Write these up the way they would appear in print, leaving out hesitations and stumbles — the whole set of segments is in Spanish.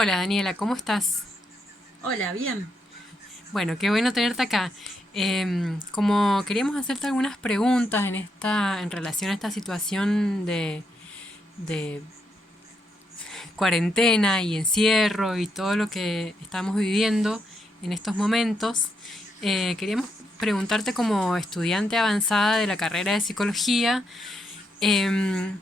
Hola Daniela, ¿cómo estás? Hola, bien. Bueno, qué bueno tenerte acá. Como queríamos hacerte algunas preguntas en relación a esta situación de cuarentena y encierro y todo lo que estamos viviendo en estos momentos, queríamos preguntarte como estudiante avanzada de la carrera de psicología, em,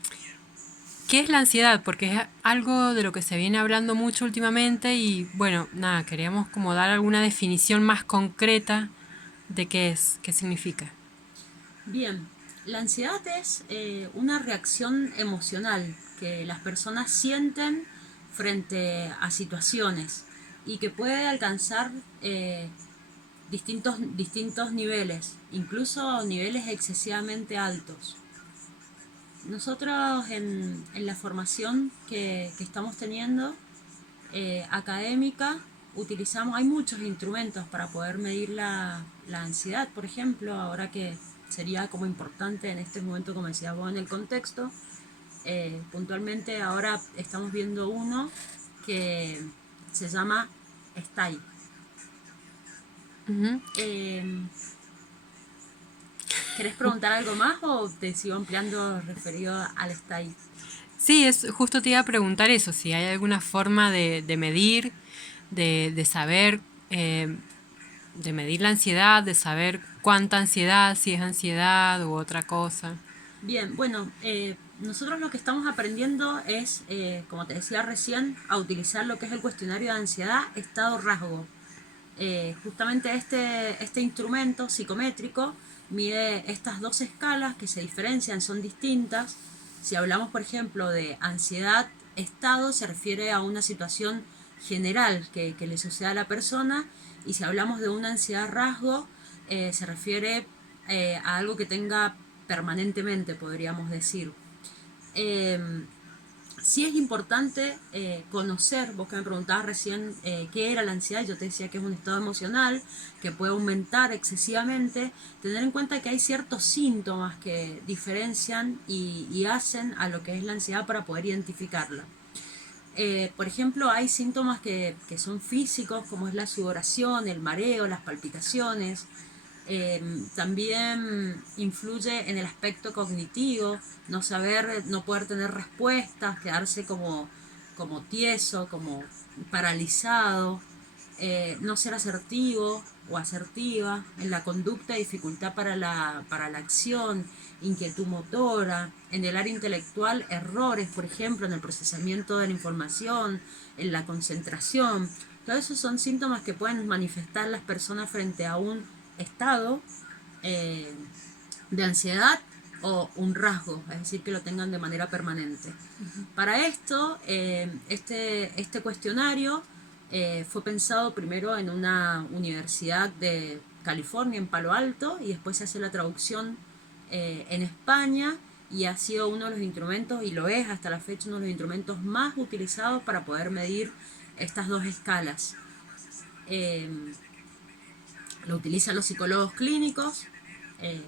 ¿qué es la ansiedad? Porque es algo de lo que se viene hablando mucho últimamente y bueno, nada, queríamos como dar alguna definición más concreta de qué es, qué significa. Bien, la ansiedad es una reacción emocional que las personas sienten frente a situaciones y que puede alcanzar distintos niveles, incluso niveles excesivamente altos. Nosotros en la formación que estamos teniendo académica utilizamos, hay muchos instrumentos para poder medir la ansiedad, por ejemplo, ahora que sería como importante en este momento, como decías vos, en el contexto. Puntualmente ahora estamos viendo uno que se llama STAI. Ujú. Eh, ¿Querés preguntar algo más o te sigo ampliando referido al STAI? Sí, es justo te iba a preguntar eso, si hay alguna forma de medir, de saber, de medir la ansiedad, de saber cuánta ansiedad, si es ansiedad u otra cosa. Bien, bueno, nosotros lo que estamos aprendiendo es, como te decía recién, a utilizar lo que es el cuestionario de ansiedad, estado, rasgo. Justamente este instrumento psicométrico mide estas dos escalas que se diferencian, son distintas. Si hablamos, por ejemplo, de ansiedad, estado, se refiere a una situación general que le sucede a la persona, y si hablamos de una ansiedad rasgo, se refiere a algo que tenga permanentemente, podríamos decir. Eh, sí es importante conocer, vos que me preguntabas recién qué era la ansiedad, yo te decía que es un estado emocional que puede aumentar excesivamente, tener en cuenta que hay ciertos síntomas que diferencian y hacen a lo que es la ansiedad para poder identificarla. Por ejemplo, hay síntomas que son físicos, como es la sudoración, el mareo, las palpitaciones. También influye en el aspecto cognitivo, no saber, no poder tener respuestas, quedarse como tieso, como paralizado, no ser asertivo o asertiva en la conducta, dificultad para la acción, inquietud motora, en el área intelectual, errores, por ejemplo, en el procesamiento de la información, en la concentración. Todos esos son síntomas que pueden manifestar las personas frente a un estado eh, de ansiedad o un rasgo, es decir, que lo tengan de manera permanente. Para esto, este cuestionario fue pensado primero en una universidad de California, en Palo Alto, y después se hace la traducción en España, y ha sido uno de los instrumentos, y lo es hasta la fecha, uno de los instrumentos más utilizados para poder medir estas dos escalas. Eh, lo utilizan los psicólogos clínicos eh,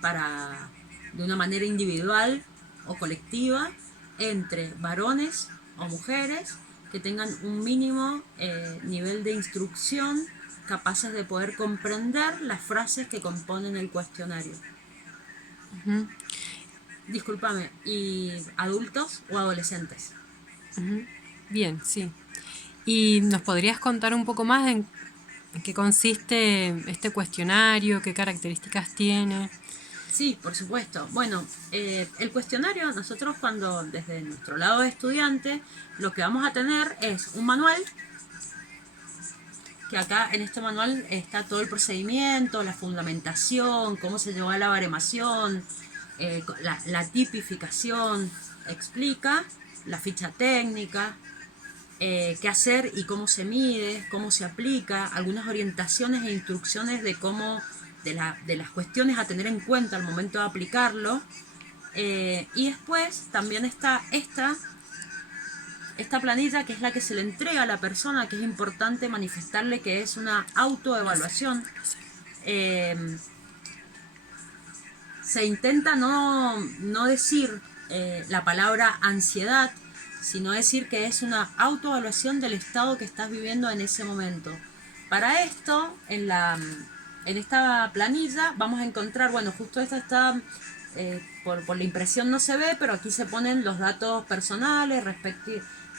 para, de una manera individual o colectiva, entre varones o mujeres que tengan un mínimo nivel de instrucción, capaces de poder comprender las frases que componen el cuestionario. Discúlpame, ¿y adultos o adolescentes? Bien, sí. ¿Y nos podrías contar un poco más en qué consiste este cuestionario, qué características tiene? Sí, por supuesto. Bueno, el cuestionario, nosotros cuando desde nuestro lado de estudiante, lo que vamos a tener es un manual, que acá en este manual está todo el procedimiento, la fundamentación, cómo se llevó a la baremación, la tipificación, explica la ficha técnica, qué hacer y cómo se mide, cómo se aplica, algunas orientaciones e instrucciones de cómo, de las cuestiones a tener en cuenta al momento de aplicarlo. Y después también está esta planilla, que es la que se le entrega a la persona, que es importante manifestarle que es una Lo sé, autoevaluación. lo sé. Eh, Se intenta no decir la palabra ansiedad, sino decir que es una autoevaluación del estado que estás viviendo en ese momento. Para esto, en esta planilla vamos a encontrar, bueno, justo esta está, por la impresión no se ve, pero aquí se ponen los datos personales respecto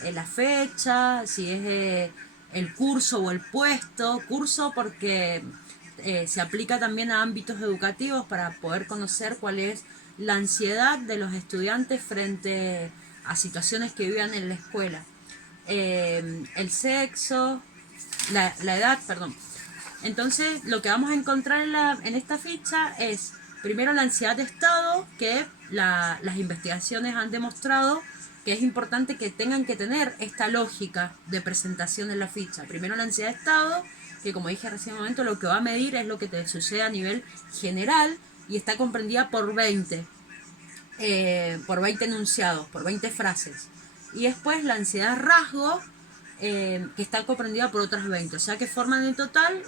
a la fecha, si es el curso o el puesto, curso porque se aplica también a ámbitos educativos para poder conocer cuál es la ansiedad de los estudiantes frente a situaciones que vivan en la escuela. El sexo, la edad, perdón. Entonces, lo que vamos a encontrar en esta ficha es, primero, la ansiedad de estado, que las investigaciones han demostrado que es importante que tengan que tener esta lógica de presentación en la ficha. Primero, la ansiedad de estado, que como dije recién un momento, lo que va a medir es lo que te sucede a nivel general y está comprendida por 20 enunciados, por 20 frases. Y después la ansiedad rasgo, que está comprendida por otras 20, o sea que forman en total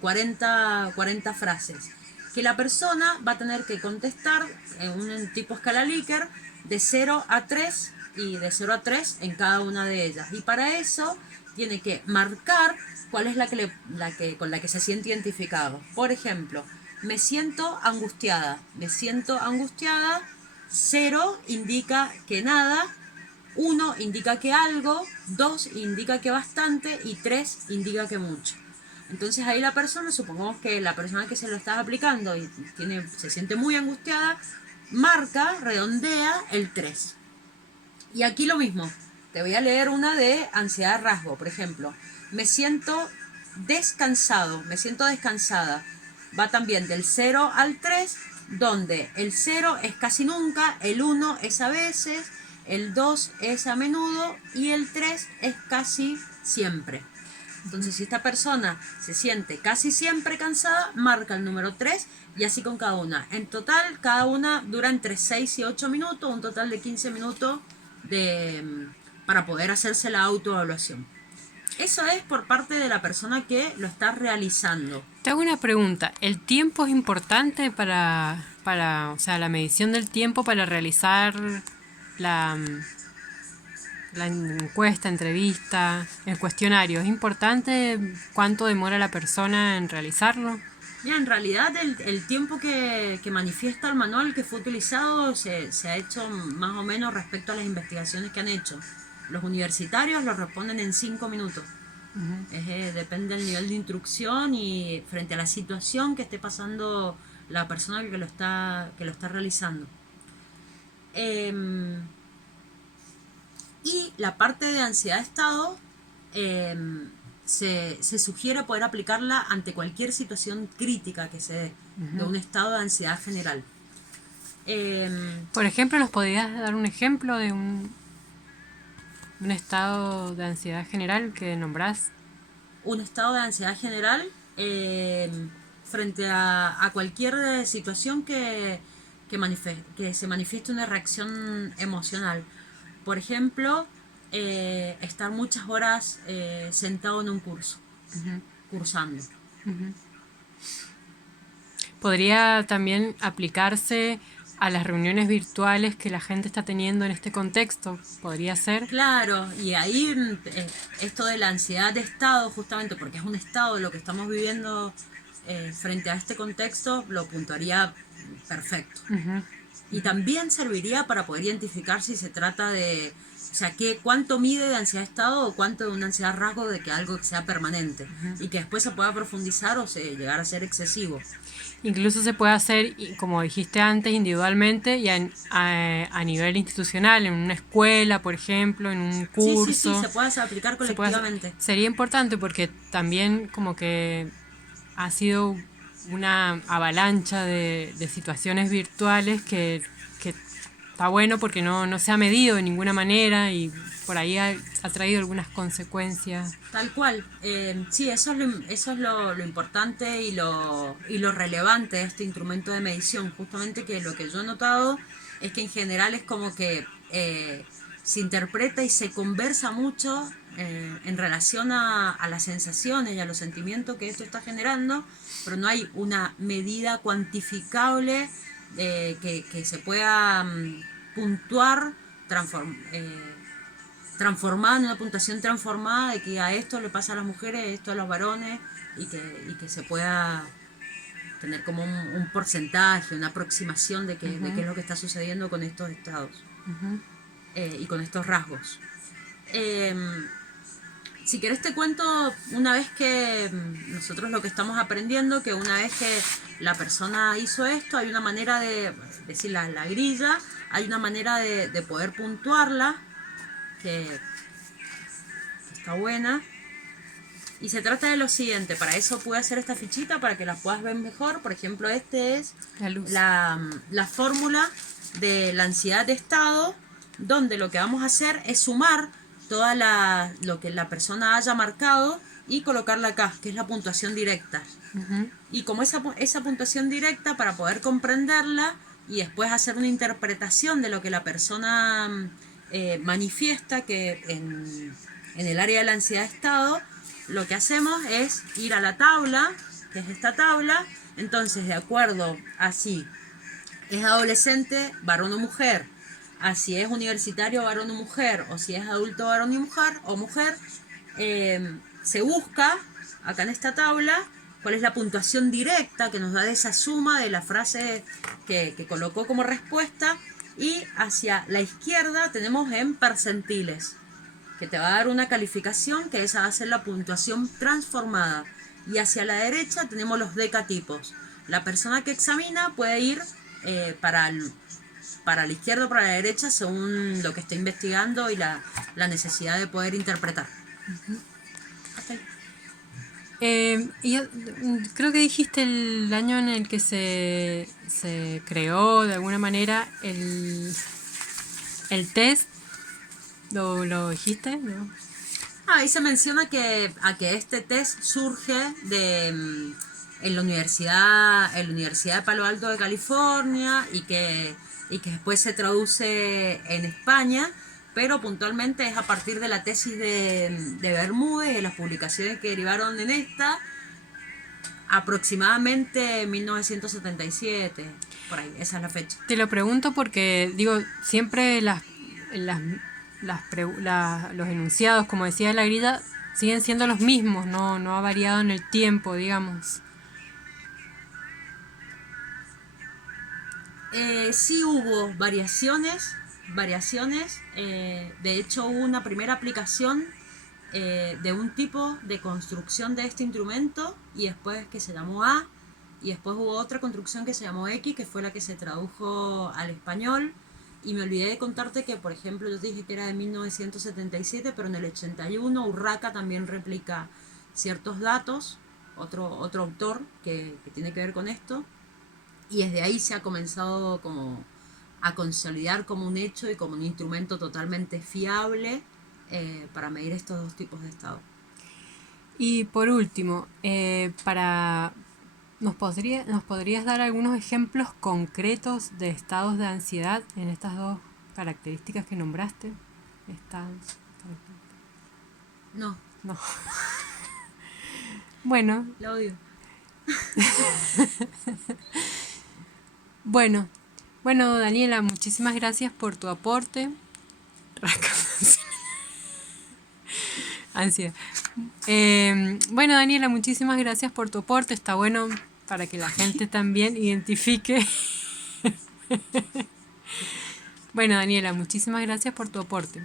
40 frases, que la persona va a tener que contestar en un tipo escala Likert de 0 a 3 y de 0 a 3 en cada una de ellas. Y para eso tiene que marcar cuál es con la que se siente identificado. Por ejemplo, me siento angustiada. 0 indica que nada, 1 indica que algo, 2 indica que bastante y 3 indica que mucho. Entonces ahí la persona, supongamos que la persona que se lo está aplicando y se siente muy angustiada, marca, redondea el 3. Y aquí lo mismo, te voy a leer una de ansiedad rasgo, por ejemplo, me siento descansado, me siento descansada. Va también del 0 al 3, donde el 0 es casi nunca, el 1 es a veces, el 2 es a menudo y el 3 es casi siempre. Entonces, si esta persona se siente casi siempre cansada, marca el número 3 y así con cada una. En total, cada una dura entre 6 y 8 minutos, un total de 15 minutos para poder hacerse la autoevaluación. Eso es por parte de la persona que lo está realizando. Te hago una pregunta. ¿El tiempo es importante o sea, la medición del tiempo para realizar la encuesta, entrevista, el cuestionario? ¿Es importante cuánto demora la persona en realizarlo? Ya, en realidad el tiempo que manifiesta el manual que fue utilizado se ha hecho más o menos respecto a las investigaciones que han hecho. Los universitarios lo responden en 5 minutos. Depende del nivel de instrucción y frente a la situación que esté pasando la persona que lo está realizando. Y la parte de ansiedad de estado se sugiere poder aplicarla ante cualquier situación crítica que se dé, de un estado de ansiedad general. Por ejemplo, ¿nos podrías dar un ejemplo de un estado de ansiedad general que nombrás? Un estado de ansiedad general frente a cualquier situación que se manifieste una reacción emocional. Por ejemplo, estar muchas horas sentado en un curso, cursando. ¿Podría también aplicarse a las reuniones virtuales que la gente está teniendo en este contexto? ¿Podría ser? Claro, y ahí esto de la ansiedad de estado, justamente porque es un estado lo que estamos viviendo frente a este contexto, lo puntuaría perfecto. Y también serviría para poder identificar si se trata de, o sea, cuánto mide de ansiedad de estado o cuánto de una ansiedad rasgo de que algo que sea permanente y que después se pueda profundizar o llegar a ser excesivo. Incluso se puede hacer, como dijiste antes, individualmente y a nivel institucional, en una escuela, por ejemplo, en un curso. Sí, se puede aplicar colectivamente. Sería importante porque también como que ha sido una avalancha de situaciones virtuales que está bueno porque no se ha medido de ninguna manera y por ahí ha traído algunas consecuencias. Tal cual. Sí, eso es lo importante y lo relevante de este instrumento de medición. Justamente que lo que yo he notado es que en general es como que se interpreta y se conversa mucho en relación a las sensaciones y a los sentimientos que esto está generando, pero no hay una medida cuantificable que se pueda puntuar, transformada, en una puntuación transformada de que a esto le pasa a las mujeres, esto a los varones, y que se pueda tener como un porcentaje, una aproximación de qué es lo que está sucediendo con estos estados y con estos rasgos. Si querés te cuento, una vez que nosotros lo que estamos aprendiendo, que una vez que la persona hizo esto, hay una manera de decir la grilla, hay una manera de poder puntuarla, que está buena. Y se trata de lo siguiente, para eso pude hacer esta fichita para que la puedas ver mejor. Por ejemplo, este es la fórmula de la ansiedad de estado, donde lo que vamos a hacer es sumar lo que la persona haya marcado y colocarla acá, que es la puntuación directa. Y como esa puntuación directa, para poder comprenderla y después hacer una interpretación de lo que la persona manifiesta, que en el área de la ansiedad de estado, lo que hacemos es ir a la tabla, que es esta tabla. Entonces, de acuerdo a si es adolescente, varón o mujer, a si es universitario, varón o mujer, o si es adulto, varón y mujer, se busca acá en esta tabla cuál es la puntuación directa que nos da de esa suma de la frase que colocó como respuesta, y hacia la izquierda tenemos en percentiles, que te va a dar una calificación, que esa va a ser la puntuación transformada. Y hacia la derecha tenemos los decatipos. La persona que examina puede ir para la izquierda o para la derecha según lo que esté investigando y la necesidad de poder interpretar. Hasta ahí. Creo que dijiste el año en el que se creó de alguna manera el test. ¿Lo dijiste? ¿No? Ahí se menciona que este test surge en la Universidad de Palo Alto de California, y que después se traduce en España, pero puntualmente es a partir de la tesis de Bermúdez, de las publicaciones que derivaron en esta, aproximadamente 1977, por ahí, esa es la fecha. Te lo pregunto porque, digo, siempre los enunciados, como decía la grilla, siguen siendo los mismos, no ha variado en el tiempo, digamos. Sí hubo variaciones. De hecho, hubo una primera aplicación de un tipo de construcción de este instrumento, y después que se llamó A, y después hubo otra construcción que se llamó X, que fue la que se tradujo al español. Y me olvidé de contarte que, por ejemplo, yo te dije que era de 1977, pero en el 81 Urraca también replica ciertos datos, otro autor que tiene que ver con esto, y desde ahí se ha comenzado como a consolidar como un hecho y como un instrumento totalmente fiable para medir estos dos tipos de estado. Y por último, ¿nos podrías dar algunos ejemplos concretos de estados de ansiedad en estas dos características que nombraste? Estados. No. Bueno. La odio. Bueno, Daniela, muchísimas gracias por tu aporte. Ansiedad. Bueno, Daniela, muchísimas gracias por tu aporte. Está bueno para que la gente también identifique. Bueno, Daniela, muchísimas gracias por tu aporte.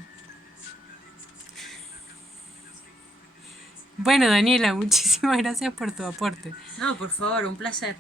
Bueno, Daniela, muchísimas gracias por tu aporte. No, por favor, un placer.